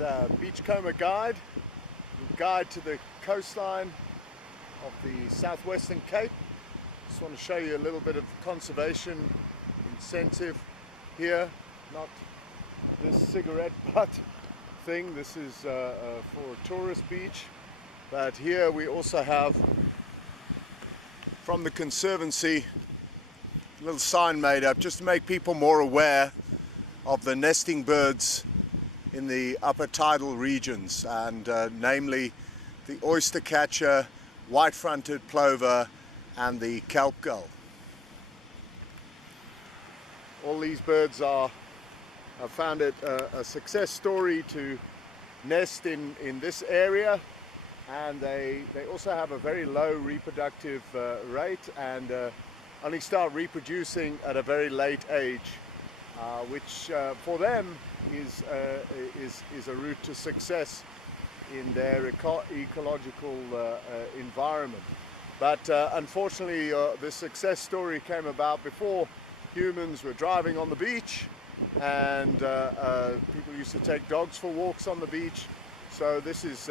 is Beachcomber Guide to the coastline of the southwestern Cape. Just want to show you a little bit of conservation incentive here. Not this cigarette butt thing, this is for a tourist beach, but here we also have from the Conservancy a little sign made up just to make people more aware of the nesting birds in the upper tidal regions, and namely the oyster catcher, white-fronted plover and the kelp gull. All these birds I found it a success story to nest in this area, and they also have a very low reproductive rate and only start reproducing at a very late age, which for them is a route to success in their ecological environment. But unfortunately this success story came about before humans were driving on the beach, and people used to take dogs for walks on the beach. So this is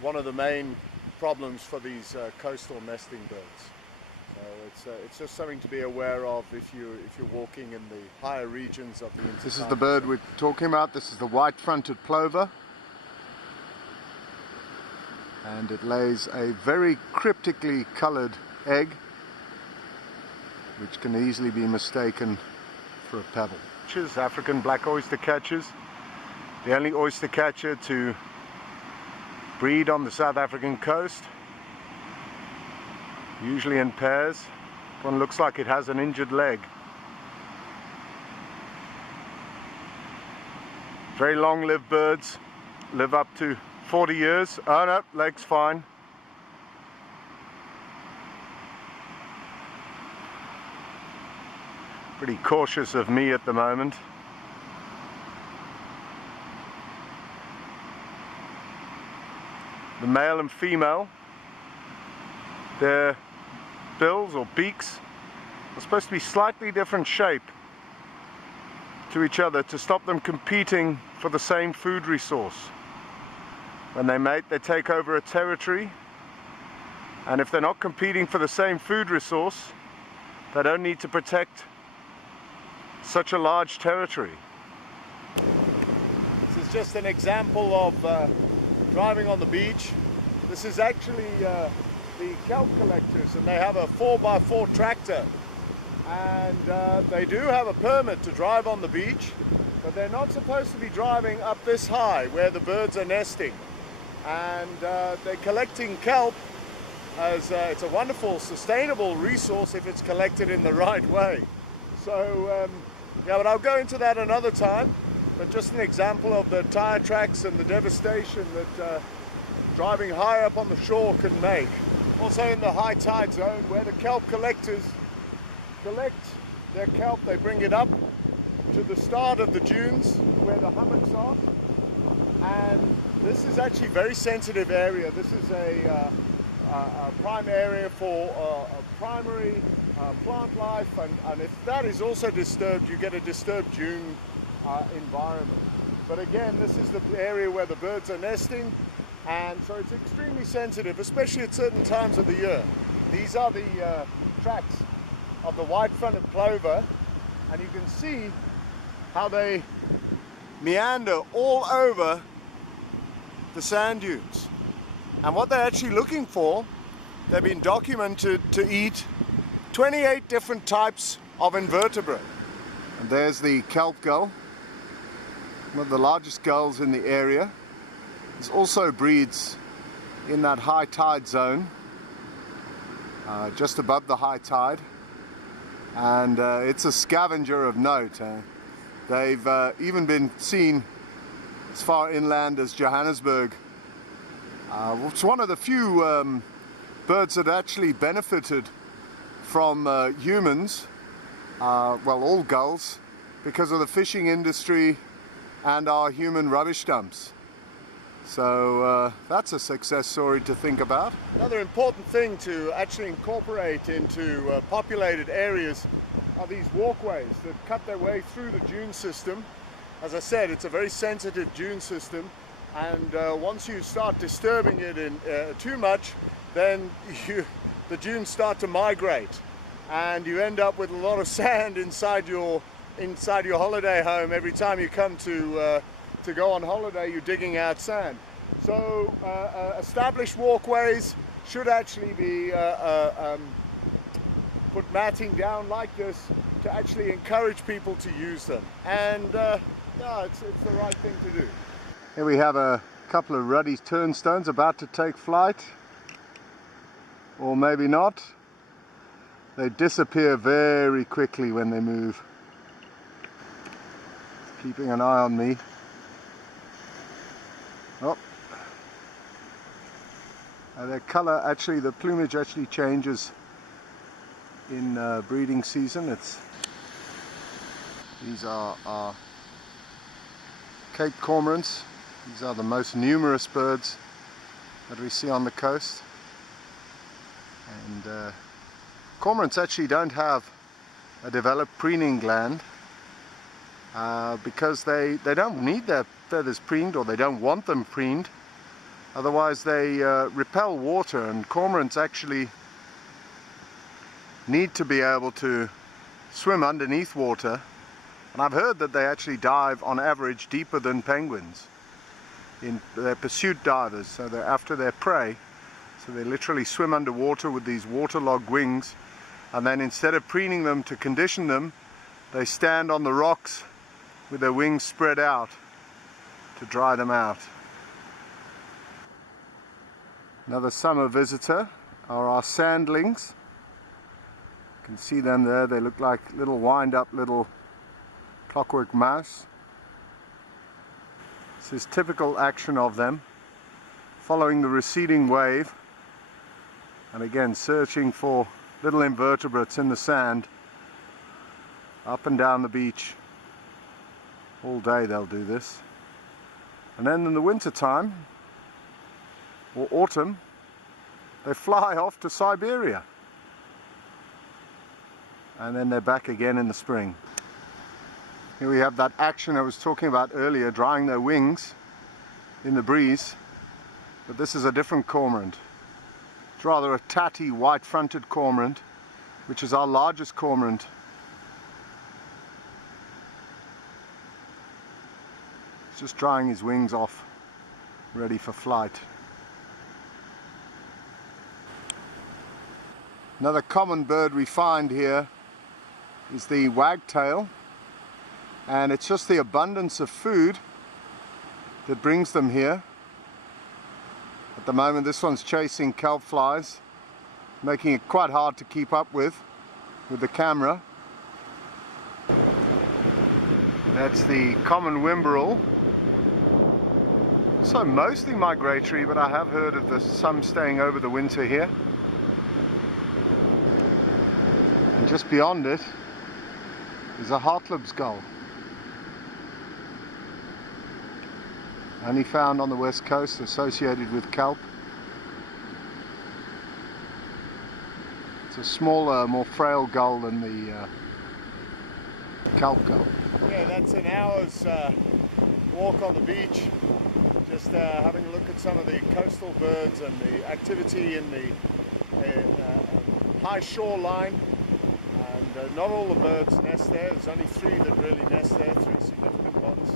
one of the main problems for these coastal nesting birds. So it's just something to be aware of if you're walking in the higher regions of the intertidal. This is the bird we're talking about. This is the white-fronted plover, and it lays a very cryptically coloured egg, which can easily be mistaken for a pebble. African black oyster catchers, the only oyster catcher to breed on the South African coast, usually in pairs. One looks like it has an injured leg. Very long-lived birds, live up to 40 years. Oh no, leg's fine. Pretty cautious of me at the moment. The male and female, their bills or beaks are supposed to be slightly different shape to each other to stop them competing for the same food resource. When they mate, they take over a territory, and if they're not competing for the same food resource, they don't need to protect such a large territory. This is just an example of driving on the beach. This is actually the kelp collectors, and they have a 4x4 tractor, and they do have a permit to drive on the beach, but they're not supposed to be driving up this high where the birds are nesting. And they're collecting kelp as it's a wonderful sustainable resource if it's collected in the right way. So yeah, but I'll go into that another time, but just an example of the tire tracks and the devastation that driving high up on the shore can make. Also in the high tide zone where the kelp collectors collect their kelp, they bring it up to the start of the dunes where the hummocks are, and this is actually a very sensitive area. This is a prime area for primary plant life, and if that is also disturbed, you get a disturbed dune environment. But again, this is the area where the birds are nesting, and so it's extremely sensitive, especially at certain times of the year. These are the tracks of the white-fronted plover, and you can see how they meander all over the sand dunes. And what they're actually looking for, they've been documented to eat 28 different types of invertebrate. And there's the kelp gull, one of the largest gulls in the area. It also breeds in that high tide zone, just above the high tide, and it's a scavenger of note. They've even been seen as far inland as Johannesburg. It's one of the few birds that actually benefited from humans, well, all gulls, because of the fishing industry and our human rubbish dumps. So that's a success story to think about. Another important thing to actually incorporate into populated areas are these walkways that cut their way through the dune system as I said, it's a very sensitive dune system, and once you start disturbing it too much, then the dunes start to migrate, and you end up with a lot of sand inside your holiday home. Every time you come to go on holiday, you're digging out sand. So established walkways should actually be put matting down like this to actually encourage people to use them, and yeah, it's the right thing to do. Here we have a couple of ruddy turnstones about to take flight, or maybe not. They disappear very quickly when they move. Keeping an eye on me. Oh. Their color, actually, the plumage actually changes in breeding season. These are our Cape cormorants. These are the most numerous birds that we see on the coast. And cormorants actually don't have a developed preening gland because they don't need their feathers preened, or they don't want them preened. Otherwise they repel water, and cormorants actually need to be able to swim underneath water. And I've heard that they actually dive on average deeper than penguins. They're pursuit divers, so they're after their prey. So they literally swim underwater with these waterlogged wings, and then instead of preening them to condition them, they stand on the rocks with their wings spread out to dry them out. Another summer visitor are our sandlings. You can see them there. They look like little wind-up little clockwork mouse. This is typical action of them, following the receding wave, and again searching for little invertebrates in the sand up and down the beach. All day they'll do this. And then in the winter time or autumn, they fly off to Siberia, and then they're back again in the spring. Here we have that action I was talking about earlier, drying their wings in the breeze, but this is a different cormorant. It's rather a tatty white-fronted cormorant, which is our largest cormorant. He's just drying his wings off, ready for flight. Another common bird we find here is the wagtail, and it's just the abundance of food that brings them here. At the moment this one's chasing kelp flies, making it quite hard to keep up with the camera. That's the common whimbrel. So mostly migratory, but I have heard of some staying over the winter here. And just beyond it is a Hartleb's gull. Only found on the west coast, associated with kelp. It's a smaller, more frail gull than the kelp gull. Yeah, that's an hour's walk on the beach. Just having a look at some of the coastal birds and the activity in the high shoreline. And not all the birds nest there. There's only 3 that really nest there, 3 significant ones.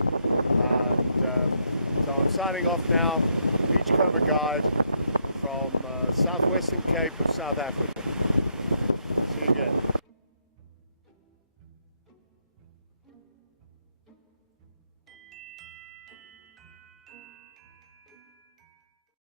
And so I'm signing off now, Beachcomber Guide from southwestern Cape of South Africa.